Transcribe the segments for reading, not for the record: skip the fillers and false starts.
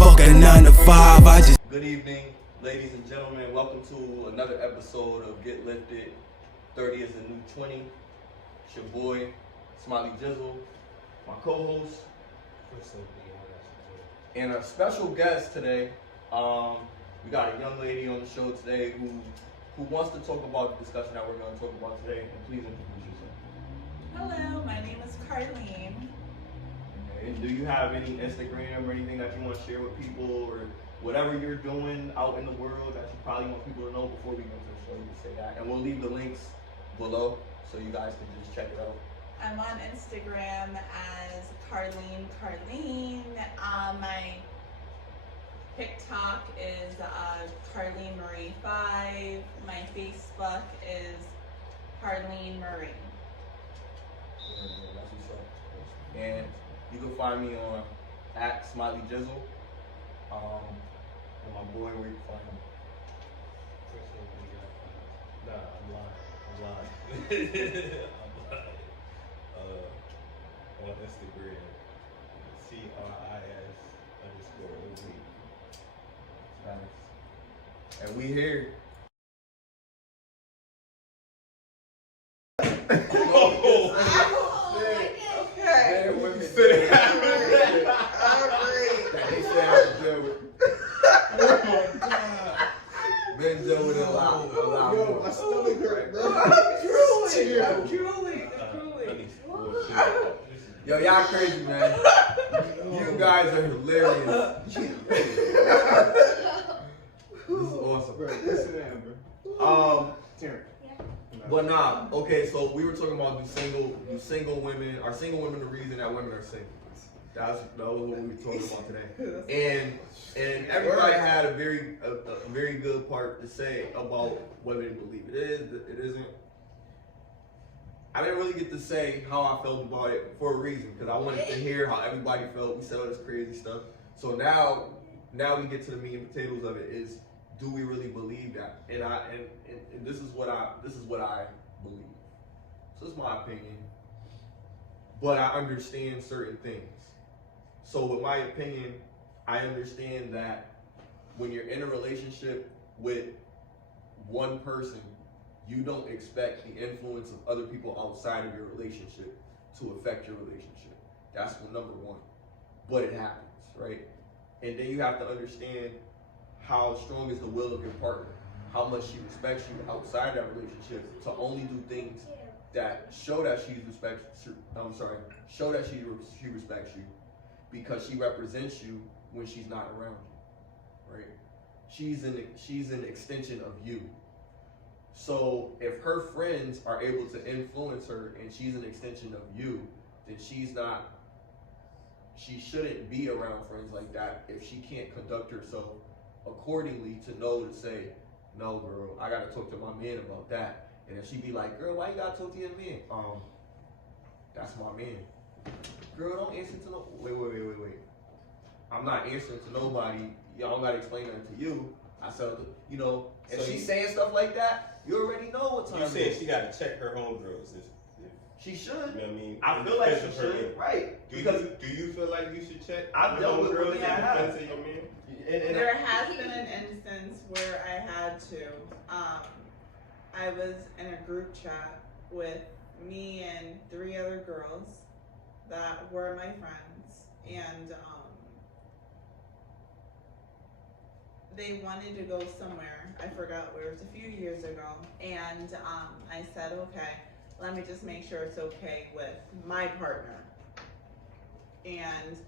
fuck a 9 to 5, I just. Good evening, ladies and gentlemen. Welcome to another episode of Get Lifted. 30 is the new 20. It's your boy, Smiley Jizzle, my co-host, and a special guest today. We got a young lady on the show today who wants to talk about the discussion that we're going to talk about today. And please introduce yourself. Hello, my name is Karlene. Okay. Do you have any Instagram or anything that you want to share with people, or whatever you're doing out in the world that you probably want people to know before we go to the show? You can say that, and we'll leave the links below so you guys can just check it out. I'm on Instagram as Karlene. My TikTok is Karlene Marie 5. My Facebook is Karlene Marie. That's what's up. And you can find me on @SmileyJizzle. And my boy, where you can find him? I'm lying. On Instagram, CRIS_OZ. Nice. And we here. Benzo with a lot more. My stomach hurt, bro. Truly. Yo, y'all crazy, man. You guys are hilarious. This is awesome. Bro, listen down, bro. Terrence. But nah, okay, so we were talking about do single women the reason that women are single? That was what we were talking about today. And everybody had a very good part to say about whether they believe it is, it isn't. I didn't really get to say how I felt about it for a reason, because I wanted to hear how everybody felt. We said all this crazy stuff. So now we get to the meat and potatoes of it, is do we really believe that? And this is what I believe. So this is my opinion. But I understand certain things. So with my opinion, I understand that when you're in a relationship with one person, you don't expect the influence of other people outside of your relationship to affect your relationship. That's number one. But it happens, right? And then you have to understand how strong is the will of your partner, how much she respects you outside that relationship to only do things that show that she respects you because she represents you when she's not around you, right? She's an extension of you. So if her friends are able to influence her and she's an extension of you, then she shouldn't be around friends like that if she can't conduct herself accordingly to know to say, no, girl, I gotta talk to my man about that. And if she be like, girl, why you gotta talk to your man? That's my man. Girl, don't answer to no. Wait. I'm not answering to nobody. Y'all don't gotta explain that to you. I said, if she's saying stuff like that, you already know what time. You said she got to check her homegirls. She should. You know what I mean? I feel like she should. Right. Do you feel like you should check? I've dealt with women that have. Your man? There has been an instance where I had to. I was in a group chat with me and 3 other girls that were my friends, and they wanted to go somewhere. I forgot where. It was a few years ago, and I said, okay, let me just make sure it's okay with my partner. And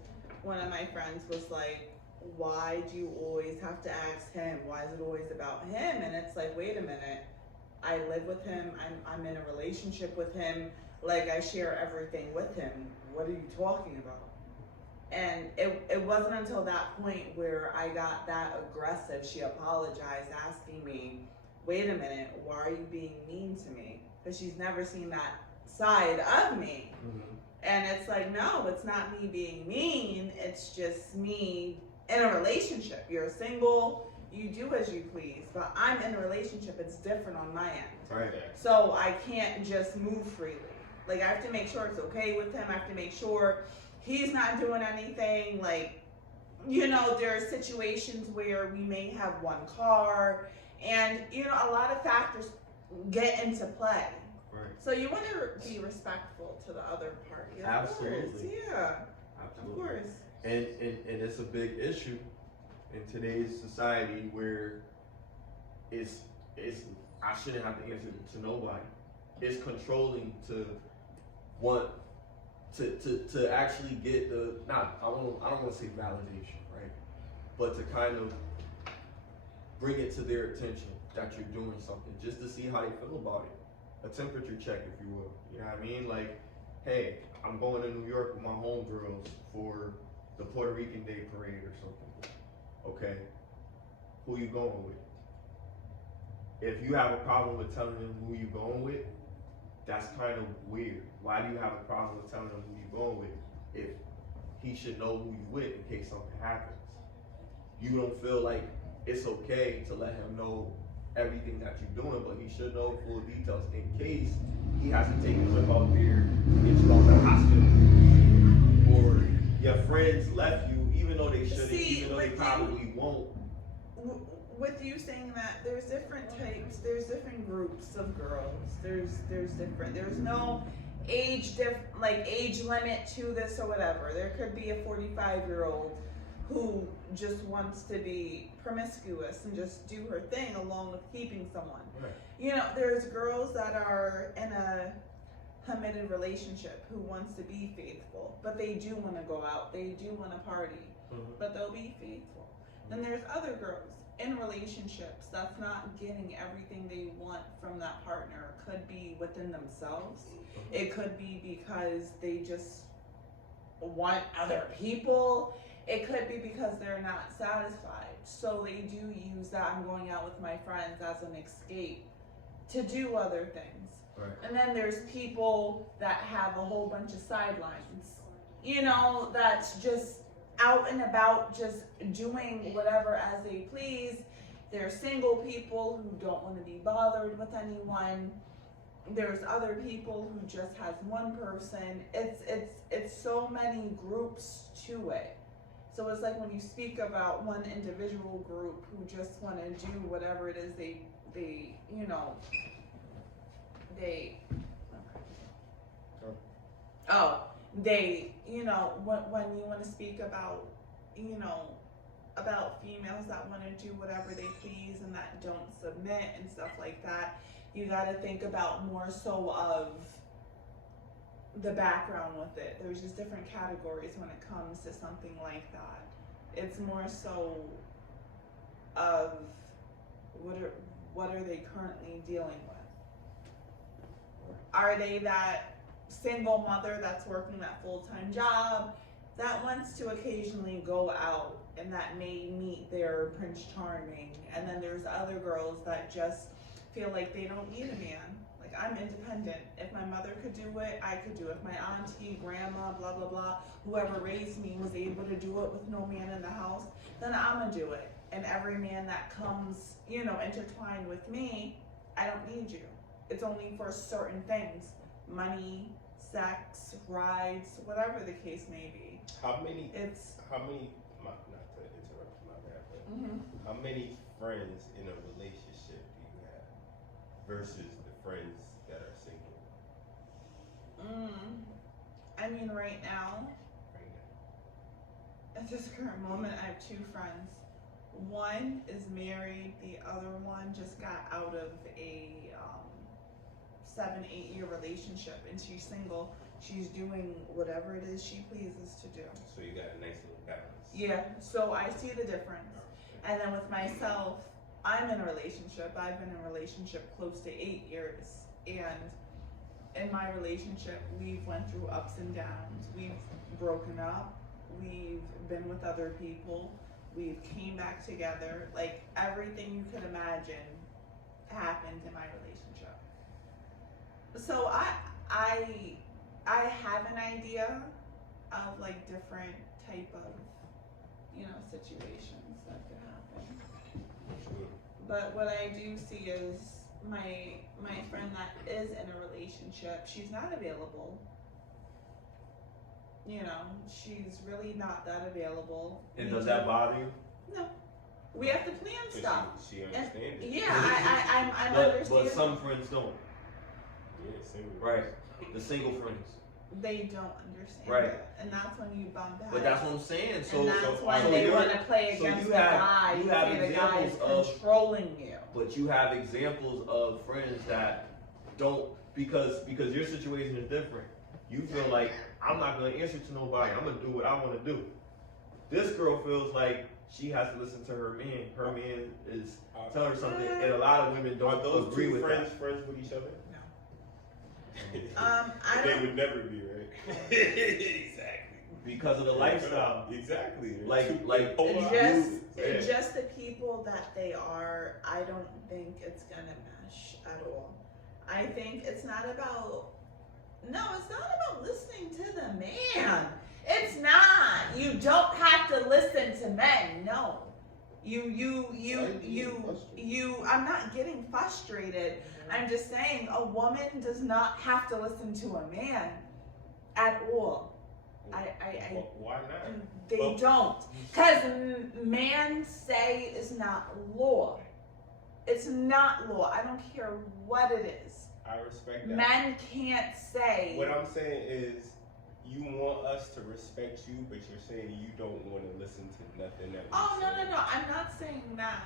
one of my friends was like, why do you always have to ask him? Why is it always about him? And it's like, wait a minute, I live with him, I'm in a relationship with him, like I share everything with him. What are you talking about? And it wasn't until that point where I got that aggressive, she apologized, asking me, wait a minute, why are you being mean to me? Because she's never seen that side of me. Mm-hmm. And it's like, no, it's not me being mean, it's just me in a relationship. You're single, you do as you please, but I'm in a relationship, it's different on my end. Right. So I can't just move freely. Like, I have to make sure it's okay with him, I have to make sure he's not doing anything like you know, there are situations where we may have one car, and you know, a lot of factors get into play. Right. So you want to be respectful to the other party. Of Absolutely. course. Yeah. Absolutely. Of course. And it's a big issue in today's society where it's I shouldn't have to answer to nobody. It's controlling to want to actually get the I don't want to say validation, right? But to kind of bring it to their attention that you're doing something, just to see how they feel about it. A temperature check, if you will. You know what I mean? Like, hey, I'm going to New York with my homegirls for the Puerto Rican Day Parade or something. Okay, who you going with? If you have a problem with telling them who you going with, that's kind of weird. Why do you have a problem with telling him who you going with if he should know who you with in case something happens? You don't feel like it's okay to let him know everything that you're doing, but he should know full details in case he has to take a trip out there, get you out the hospital, or your friends left you even though they shouldn't, even though they probably won't. With you saying that, there's different types, there's different groups of girls. There's no age limit to this or whatever. There could be a 45-year-old who just wants to be promiscuous and just do her thing along with keeping someone. Right. You know, there's girls that are in a committed relationship who wants to be faithful, but they do want to go out, they do want to party, but they'll be faithful. Then there's other girls in relationships that's not getting everything they want from that partner. It could be within themselves. It could be because they just want other people. It could be because they're not satisfied. So they do use that I'm going out with my friends as an escape to do other things. Right. And then there's people that have a whole bunch of sidelines, you know, that's just out and about, just doing whatever as they please. There's single people who don't want to be bothered with anyone. There's other people who just has one person. It's so many groups to it. So it's like when you speak about one individual group who just want to do whatever it is they you know, they you know, when you want to speak about, you know, about females that want to do whatever they please and that don't submit and stuff like that, you got to think about more so of the background with it. There's just different categories when it comes to something like that. It's more so of what are they currently dealing with? Are they that single mother that's working that full-time job that wants to occasionally go out and that may meet their Prince Charming? And then there's other girls that just feel like they don't need a man. Like, I'm independent. If my mother could do it, I could do it. If my auntie, grandma, blah, blah, blah, whoever raised me was able to do it with no man in the house, then I'm gonna do it. And every man that comes, you know, intertwined with me, I don't need you. It's only for certain things. Money, sex, rides, whatever the case may be. Not to interrupt, my bad, but how many friends in a relationship do you have versus the friends that are single? I mean, right now, at this current moment, I have two friends. One is married, the other one just got out of a 7-8 year relationship, and she's single. She's doing whatever it is she pleases to do. So you got a nice little balance. Yeah, so I see the difference. And then with myself, I'm in a relationship. I've been in a relationship close to 8 years, and in my relationship, we've went through ups and downs. We've broken up. We've been with other people. We've came back together. Like, everything you could imagine happened in my relationship. So I have an idea of like different type of, you know, situations that could happen. But what I do see is my friend that is in a relationship, she's not available. you know, she's really not that available. And does that bother you? No. We have to plan So stuff. she understands it. Yeah, I'm But understanding. some friends don't. Yeah, single. Right. The single friends. They don't understand Right. it, and that's when you bump heads. But that's what I'm saying. So and that's so, when so they you're- want to play so against you the have- guy. you have say the guy is examples of- controlling you. But you have examples of friends that don't, because your situation is different. You feel like, I'm not gonna answer to nobody. I'm gonna do what I want to do. This girl feels like she has to listen to her man. Her man is telling her something, and a lot of women Are don't those agree two with friends that. friends with each other? I They don't. would never be, right? Exactly. Because of the lifestyle. Exactly. Like Just the people that they are, I don't think it's gonna mesh at all. I think it's not about listening to the man. It's not. You don't have to listen to men. No. I'm not getting frustrated. I'm just saying a woman does not have to listen to a man at all. Why not? They Well- don't. Because man say is not law. It's not law. I don't care what it is. I respect that. Men can't say. What I'm saying is, you want us to respect you, but you're saying you don't want to listen to nothing that we Oh, say. no. I'm not saying that.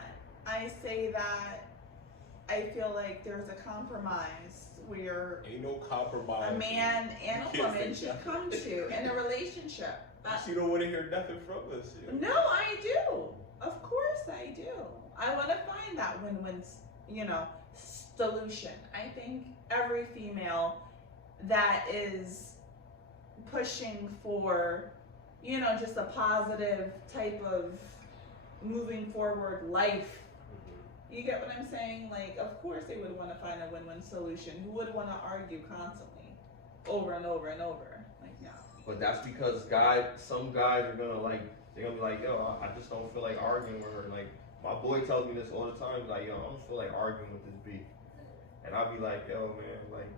I say that I feel like there's a compromise where Ain't no compromise. a man and a You can't woman say should that. come to in a relationship. She don't want to hear nothing from us. No, I do. Of course I do. I want to find that win-win, solution. I think every female that is pushing for, just a positive type of moving forward life. You get what I'm saying? Like, of course they would want to find a win-win solution. Who would want to argue constantly over and over and over? Like, no. But that's because some guys are gonna they're gonna be like, yo, I just don't feel like arguing with her. Like, my boy tells me this all the time, like, yo, I don't feel like arguing with this B. And I'll be like, yo, man, like,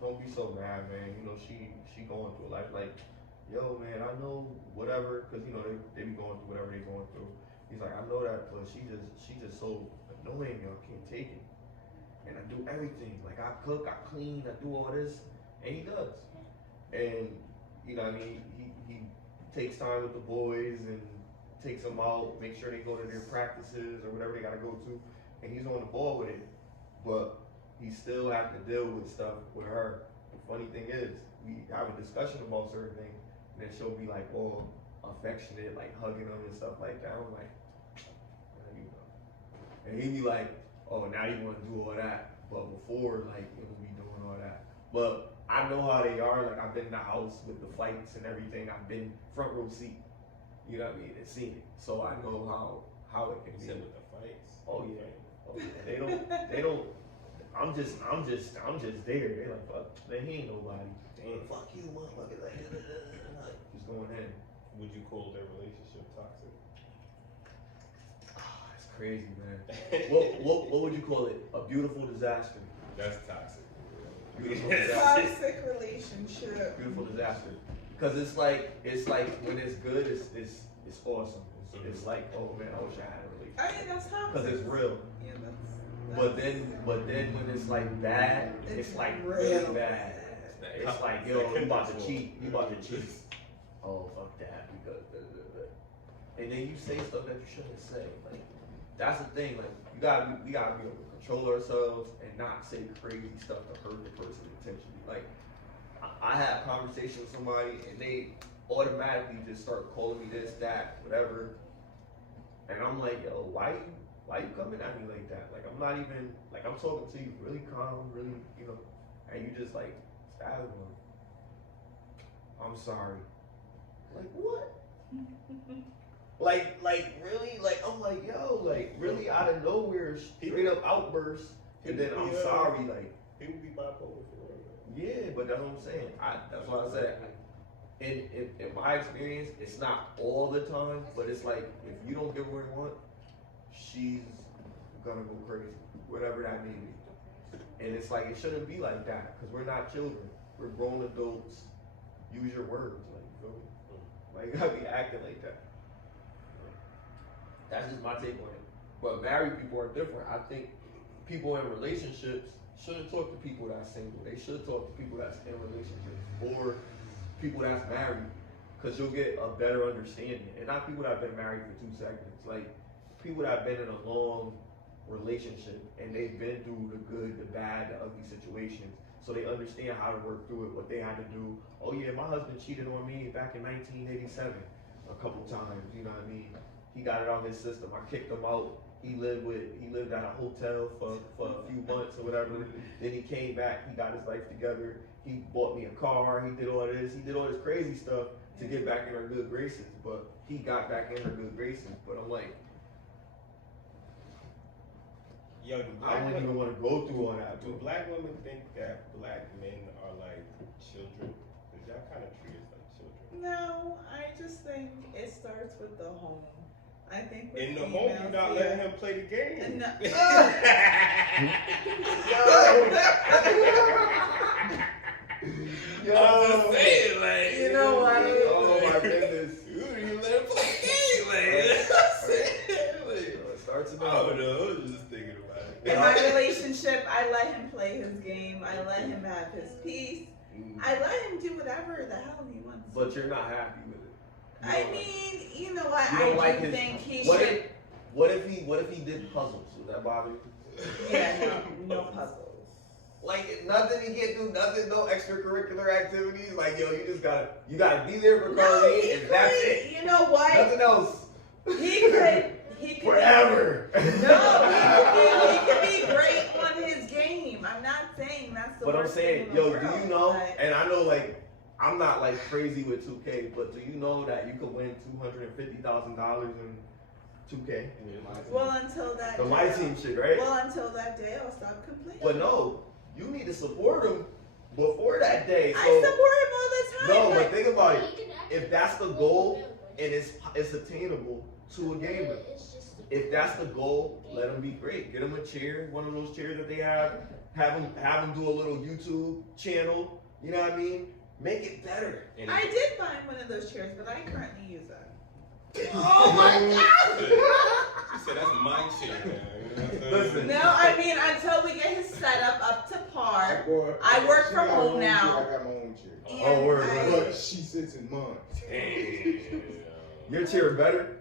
don't be so mad, man. She going through life. Like, yo, man, I know whatever, cause they be going through whatever they going through. He's like, I know that, but she just so annoying, yo, I can't take it. And I do everything. Like, I cook, I clean, I do all this, and he does. And he takes time with the boys and takes them out, make sure they go to their practices or whatever they gotta go to, and he's on the ball with it. But he still have to deal with stuff with her. The funny thing is, we have a discussion about certain things, and then she'll be like all affectionate, like hugging him and stuff like that. I'm like, and he'd be like, oh, now you want to do all that, but before, like, it would be doing all that. But I know how they are. Like, I've been in the house with the fights and everything. I've been front row seat. You know what I mean? And seen it, so I know how it can You be. said with the fights. Oh yeah. They don't. I'm just there. They're like, fuck, man, he ain't nobody. Damn, fuck you, motherfucker. Like, just going in. Would you call their relationship toxic? It's crazy, man. What would you call it? A beautiful disaster. That's toxic. Beautiful disaster. Toxic relationship. Beautiful disaster. Because it's like when it's good, it's awesome. It's like, oh man, I wish I had a relationship. I mean, that's toxic. Because it's real. Yeah, But then when it's like bad, it's like really bad. It's like, yo, you about to cheat. You about to cheat. Oh, fuck that. Because and then you say stuff that you shouldn't say. Like, that's the thing. Like, we gotta be able to control ourselves and not say crazy stuff to hurt the person intentionally. Like, I have a conversation with somebody and they automatically just start calling me this, that, whatever. And I'm like, yo, why you coming at me like that? Like, I'm not even, like, I'm talking to you really calm, really, and you just like stabbing me. I'm sorry. Like, what? like really? Like, I'm like, yo, like, really out of nowhere, straight up outburst, and then I'm sorry, like. People be bipolar for real. Yeah, but that's what I'm saying. That's what I said. In my experience, it's not all the time, but it's like, if you don't give her what you want, she's gonna go crazy, whatever that may be. And it's like, it shouldn't be like that, because we're not children. We're grown adults use your words. Like, you feel me? Like, you gotta be acting like that. That's just my take on it. But married people are different. I think people in relationships shouldn't talk to people that's single. They should talk to people that's in relationships or people that's married, because you'll get a better understanding. And not people that have been married for 2 seconds. Like people that have been in a long relationship and they've been through the good, the bad, the ugly situations. So they understand how to work through it, what they had to do. Oh yeah, my husband cheated on me back in 1987 a couple times, you know what I mean? He got it on his system. I kicked him out. He lived at a hotel for a few months or whatever. Then he came back, he got his life together. He bought me a car, he did all this crazy stuff to get back in her good graces. But he got back in her good graces. But I'm like, yo, I wouldn't even want to go through all that. Do black women think that black men are like children? Because y'all kind of treat us like children. No, I just think it starts with the home. I think with In the home, you're not letting him play the game. No. Yo, I'm just saying, like, You know what? Oh my goodness. You didn't even let him play the game, like. It starts in the I home. don't know. I was just thinking about it. In my relationship, I let him play his game. I let him have his peace. I let him do whatever the hell he wants. But you're not happy with it. You I don't mean, you know what? You don't I like do his- think he what should. What if he did puzzles? Would that bother you? Yeah, no puzzles. Like nothing he can't do, nothing, no extracurricular activities. Like yo, you gotta be there for No, Karlene, he and that's could. it. You know what? Nothing else. He could. Forever. No, he could be great on his game. I'm not saying that's the But I'm worst saying, thing in the yo, world, do you know? but- And I know, like, I'm not like crazy with 2K, but do you know that you could win $250,000 in 2K? Well, until that The day, my team shit, right? Well, until that day, I'll stop complaining. But no, you need to support him before that day. So I support him all the time. no, but but think about it. If that's the goal and it's attainable to a gamer, if that's the goal, let him be great. Get him a chair, one of those chairs that they have. Have him do a little YouTube channel. You know what I mean? Make it better. And I did buy one of those chairs, but I currently use that. Oh my God! She said that's my chair, man. You know what I'm saying? Listen. No, I mean until we get his setup up to par. I She work from got her home own now. chair, I got my own chair. Oh, word, And word. But she sits in mine. Damn. Your chair better?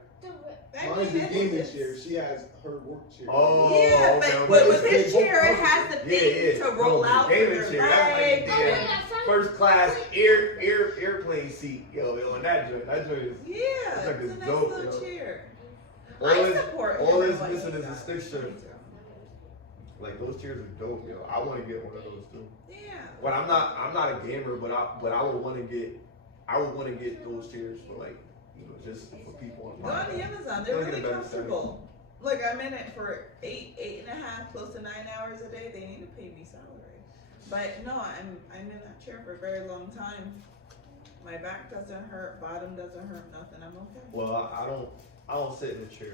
Mine's a gaming chair. She has her work chair. Oh, Yeah, okay, but okay. with his chair, it has the thing to roll No, out for gaming your chair, that's legs. like damn. First class airplane seat, yo, on that joint. That joint is Yeah, It's like it's a it's nice dope, little yo. chair. all I it's support all him it's in what missing he is a does. stick shift. Like those chairs are dope, yo. I want to get one of those too. Yeah. But I'm not a gamer, but I would want to get those chairs for like, you know, just for people on Go on the Amazon. They're They'll get really a better comfortable. Look, I'm in it for 8.5, close to 9 hours a day. They need to pay me salary. But no, I'm in that chair for a very long time. My back doesn't hurt, bottom doesn't hurt, nothing. I'm okay. Well, I don't sit in the chair.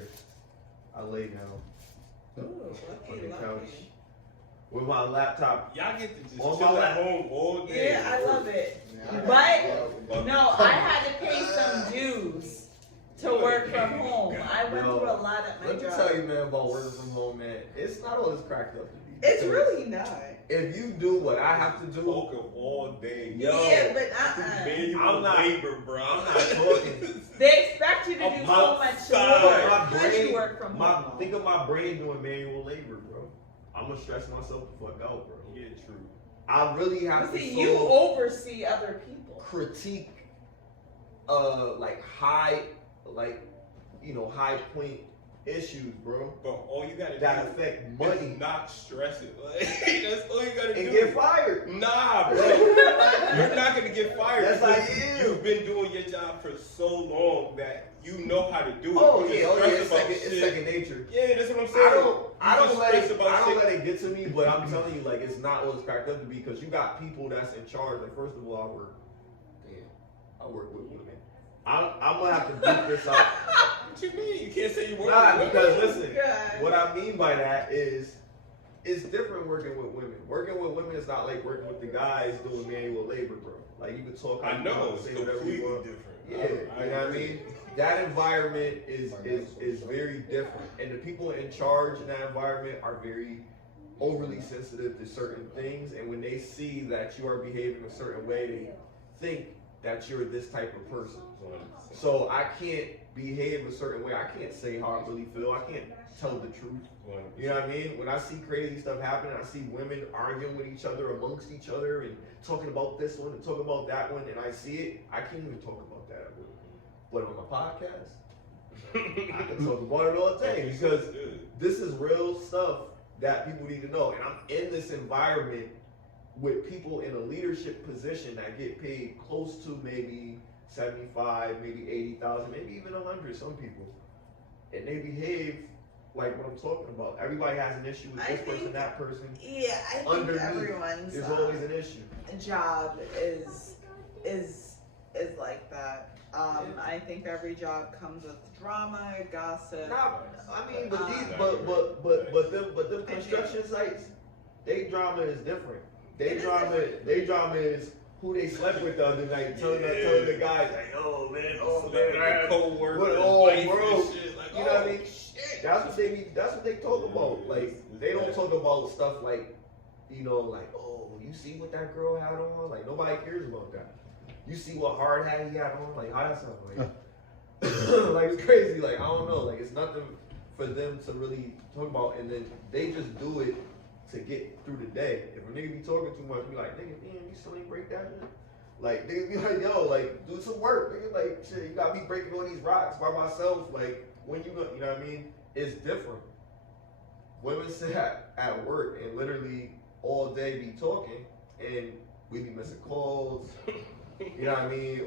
I lay down Ooh, on lucky, the couch lucky. with my laptop. Y'all get to just On chill my at lap. home all day. Yeah, I love it. Yeah, But no, I had to pay some dues to work from home. I went Yo, through a lot at my Let me job. tell you, man, about working from home, man. It's not all it's cracked up to be. It's Because really not. if you do what I have to do, Spoken all day. Yo, Yeah, but Manual I'm not- labor, bro. I'm not talking. they expect you to do I'm so much outside. more My because brain- you work from home. think of my brain doing manual labor, bro. I'm gonna stress myself the fuck out, bro. Yeah, true. I really have But to see, solo you oversee other people. critique, like high point issues, bro, But all you gotta that do affect is money not stress it. Like, that's all you gotta and do. get fired. Nah, bro. You're not gonna get fired. Yes, I because am. You've been doing your job for so long that you know how to do it. Oh You yeah, just stress it's about second, it's shit. second nature. Yeah, that's what I'm saying. I don't just let stress it. about I don't shit. let it get to me. But I'm telling you, like, it's not what it's cracked up to be because you got people that's in charge. Like, first of all, I work with women. I'm gonna have to beat this out. What you mean? You can't say you work Nah, with because women. listen, God. what I mean by that is it's different working with women. Working with women is not like working with the guys doing manual labor, bro. Like you can talk. I know it's say whatever completely you want. different. Yeah, you know what I mean. That environment is very different, and the people in charge in that environment are very overly sensitive to certain things, and when they see that you are behaving a certain way, they think that you're this type of person. So I can't behave a certain way. I can't say how I really feel. I can't tell the truth. You know what I mean? When I see crazy stuff happening, I see women arguing with each other, amongst each other, and talking about this one and talking about that one, and I see it, I can't even talk about that. But on my podcast, I can talk about it all day because this is real stuff that people need to know. And I'm in this environment with people in a leadership position that get paid close to maybe 75, maybe 80,000, maybe even 100, some people. And they behave like what I'm talking about. Everybody has an issue with this person, that person. Yeah, I think underneath, everyone's there's always an issue. job is like that. I think every job comes with drama, gossip. I mean, but them construction sites, they drama is different. They drama is who they slept with the other night, telling the guys like, oh man, I co-worker, bro, you know what I mean? That's what they talk about. Like they don't talk about stuff like, you know, like, oh, you see what that girl had on? Like nobody cares about that. You see what hard hat he had on? Like how that sound like? Like it's crazy. Like I don't know. Like it's nothing for them to really talk about, and then they just do it to get through the day. If a nigga be talking too much, be like, nigga, damn, you still ain't break that shit? Like niggas be like, yo, like do some work. Nigga, like shit, you got me breaking all these rocks by myself. Like when you know what I mean? It's different. Women sit at work and literally all day be talking, and we be missing calls. You know what I mean?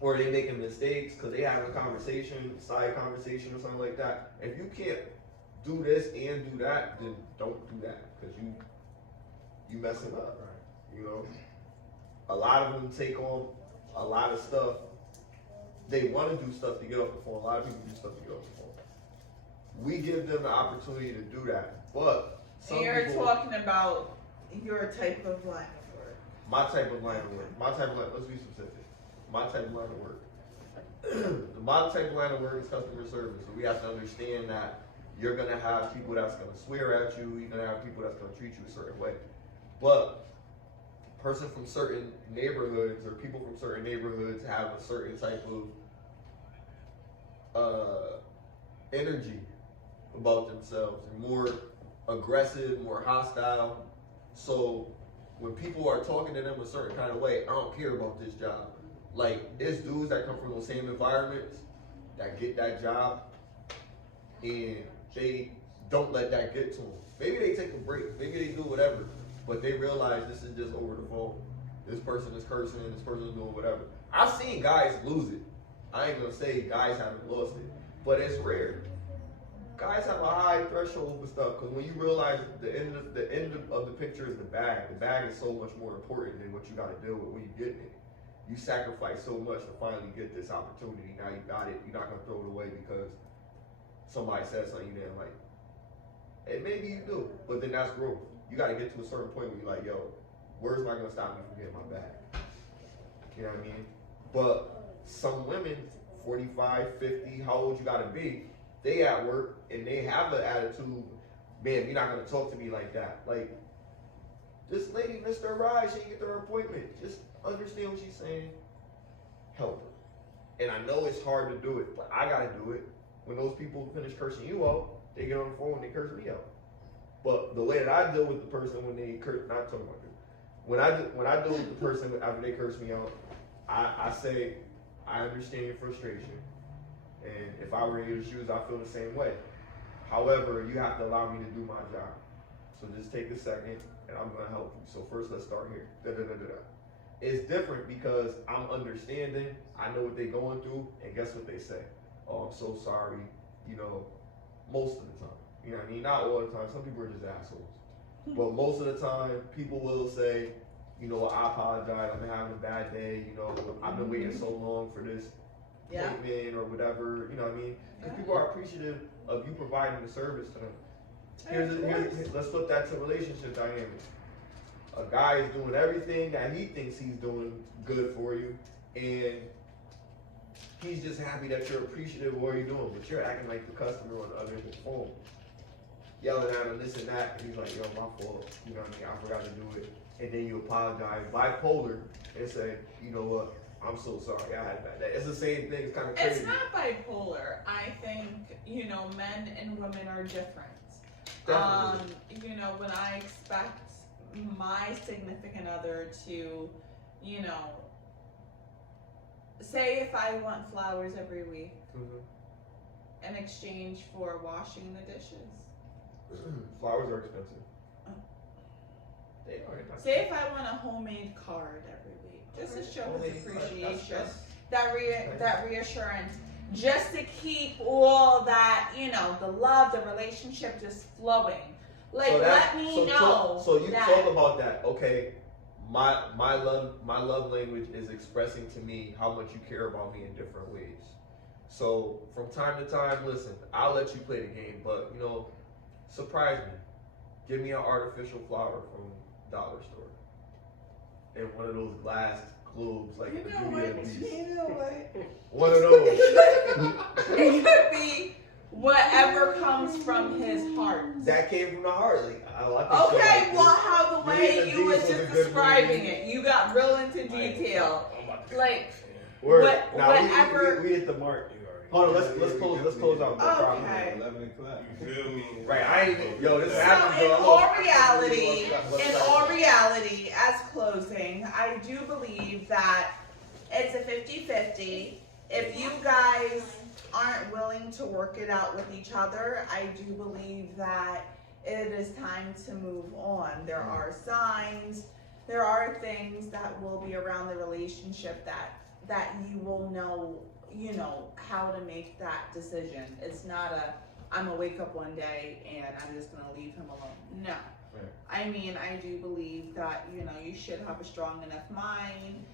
Or they making mistakes because they having a conversation, side conversation or something like that. If you can't do this and do that, then don't do that because you messing up. You know, a lot of them take on a lot of stuff. They want to do stuff to get off the phone. A lot of people do stuff to get off the phone. We give them the opportunity to do that, but some You're people, talking about your type of line of work. my type of line of work. Let's be specific. My type of line of work. My type of line of work is customer service. So we have to understand that you're gonna have people that's gonna swear at you. You're gonna have people that's gonna treat you a certain way. But person from certain neighborhoods or people from certain neighborhoods have a certain type of energy about themselves and more aggressive, more hostile. So when people are talking to them a certain kind of way, I don't care about this job. Like, there's dudes that come from those same environments that get that job and they don't let that get to them. Maybe they take a break, maybe they do whatever, but they realize this is just over the phone. This person is cursing, this person is doing whatever. I've seen guys lose it. I ain't gonna say guys haven't lost it, but it's rare. Guys have a high threshold for stuff because when you realize the end of the picture is the bag is so much more important than what you got to deal with when you get it. You sacrifice so much to finally get this opportunity. Now you got it. You're not gonna throw it away because somebody said something you didn't like. And maybe you do, but then that's growth. You got to get to a certain point where you're like, yo, where's not gonna stop me from getting my bag? You know what I mean? But some women, 45, 50, how old you gotta be, they at work and they have an attitude, man, you're not gonna talk to me like that. Like, this lady missed her ride, she didn't get to her appointment. Just understand what she's saying, help her. And I know it's hard to do it, but I gotta do it. When those people finish cursing you out, they get on the phone and they curse me out. But the way that I deal with the person when they curse, not talking about this, when I deal with the person after they curse me out, I say, I understand your frustration. And if I were in your shoes, I feel the same way. However, you have to allow me to do my job. So just take a second and I'm gonna help you. So first let's start here. It's different because I'm understanding, I know what they're going through, and guess what they say? Oh, I'm so sorry, you know, most of the time. You know what I mean? Not all the time, some people are just assholes. But most of the time, people will say, you know, I apologize, I've been having a bad day, you know, I've been waiting so long for this appointment or whatever, you know what I mean? Because people are appreciative of you providing the service to them. Let's flip that to relationship dynamics. a guy is doing everything that he thinks he's doing good for you, and he's just happy that you're appreciative of what you're doing, but you're acting like the customer on the other end of the phone, yelling at him this and that, and he's like, yo, my fault, you know what I mean, I forgot to do it, and then you apologize, bipolar, and say, you know what, I'm so sorry, I had that. It's the same thing, it's kind of crazy. It's not bipolar. I think, you know, men and women are different. Definitely. You know, when I expect my significant other to, you know, say if I want flowers every week in exchange for washing the dishes. Flowers are expensive. They are. Say if I want a homemade card every week, just to show his appreciation, that reassurance, just to keep all that, you know, the love, the relationship just flowing. Like, so let me know. So you that, talk about that, okay? My love language is expressing to me how much you care about me in different ways. So from time to time, listen, I'll let you play the game, but you know, surprise me. Give me an artificial flower from Dollar Store and one of those glass globes like You the know Beauty and what? the Beast. You know what? One of those. It could be whatever comes from his heart. That came from the heart. Like, Okay, well, how the Beauty and way the you was Beast was a just good describing movie. it, you got real into detail. Like, Word. whatever. We hit the mark. Hold on, let's close out. Okay. 11 o'clock. You feel me? Right, I ain't even, yo, this So happens. in bro. all reality, as closing, I do believe that it's a 50-50. If you guys aren't willing to work it out with each other, I do believe that it is time to move on. There are signs, there are things that will be around the relationship that you will know, you know, how to make that decision. It's not I'm gonna wake up one day and I'm just gonna leave him alone. No. Right. I mean, I do believe that, you know, you should have a strong enough mind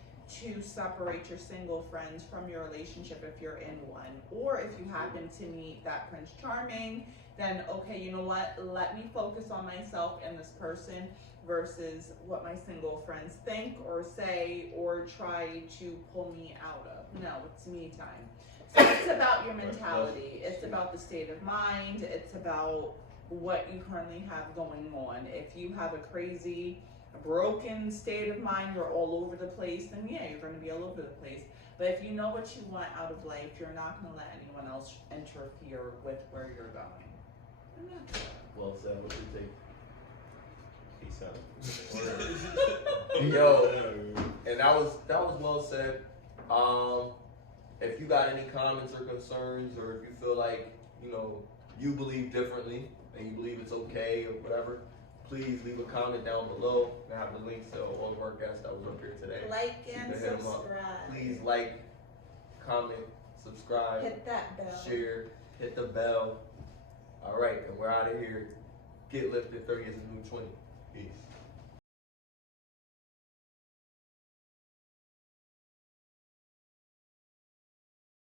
to separate your single friends from your relationship if you're in one. Or if you happen to meet that Prince Charming, then okay, you know what? Let me focus on myself and this person versus what my single friends think or say or try to pull me out of. No, it's me time. So it's about your mentality. It's about the state of mind. It's about what you currently have going on. If you have a crazy, broken state of mind, you're all over the place, then yeah, you're going to be all over the place. But if you know what you want out of life, you're not going to let anyone else interfere with where you're going. Well said. What you think? Peace out. Yo, and that was well said. If you got any comments or concerns, or if you feel like, you know, you believe differently and you believe it's okay or whatever, please leave a comment down below. I have the links to all of our guests that was up here today. Like You and can hit 'em up. subscribe. Please like, comment, subscribe, Hit that bell. share, hit the bell. All right, and we're out of here. Get lifted. 30 is the new 20. Peace.